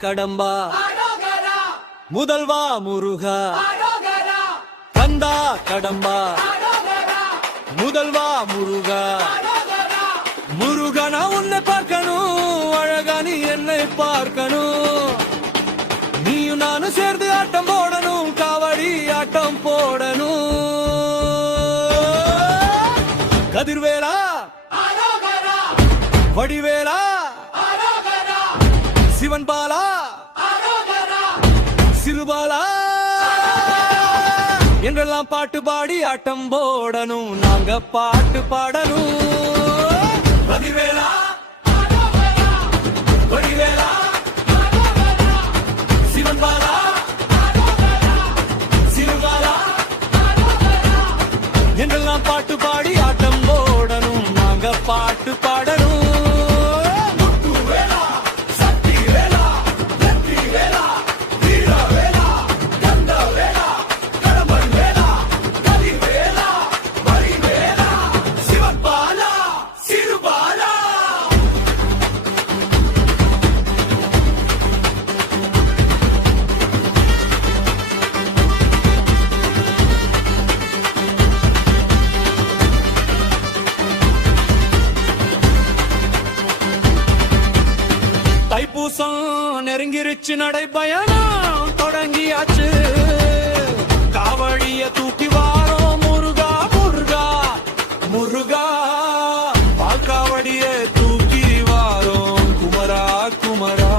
கடம்பா முதல்வா முருகா கந்தா கடம்பா முதல்வா முருகா முருகனா உன்னை பார்க்கணும் அழகா நீ என்னை பார்க்கணும் நீயும் நானும் சேர்ந்து ஆட்டம் போடணும் காவடி ஆட்டம் போடணும் கதிர்வேலா வடிவேலா சிவன் பாலா சிறுபாலா என்றெல்லாம் பாட்டு பாடி ஆட்டம் போடணும் நாங்க பாட்டு பாடணும் கதிர்வேலா வடிவேலா சிவன் பாலா சிறுபாலா என்றெல்லாம் பாட்டு பாடி ஆட்டம் போடணும் நாங்க பாட்டு பாடணும் தைப்பூசம் நெருங்கிருச்சு நடைபயணம் தொடங்கியாச்சு காவடிய தூக்கி வாரோம் முருகா முருகா முருகா பால்காவடிய தூக்கி வாரோம் குமரா குமரா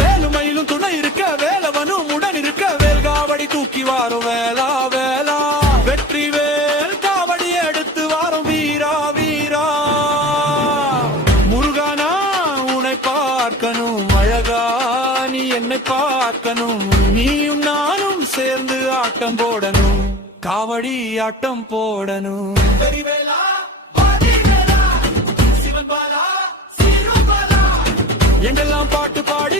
வேலுமயிலும் துணை இருக்க வேலவனும் உடன் இருக்க வேல்காவடி தூக்கி வாரோம் வேலா வேலா வெற்றி வேல் காவடி எடுத்து வாரோம் வீரா வீரா முருகானா பார்க்கணும் அழகா நீ என்னை பார்க்கணும் நீயும் நானும் சேர்ந்து ஆட்டம் போடணும் காவடி ஆட்டம் போடணும் என்றெல்லாம் பாட்டு பாடி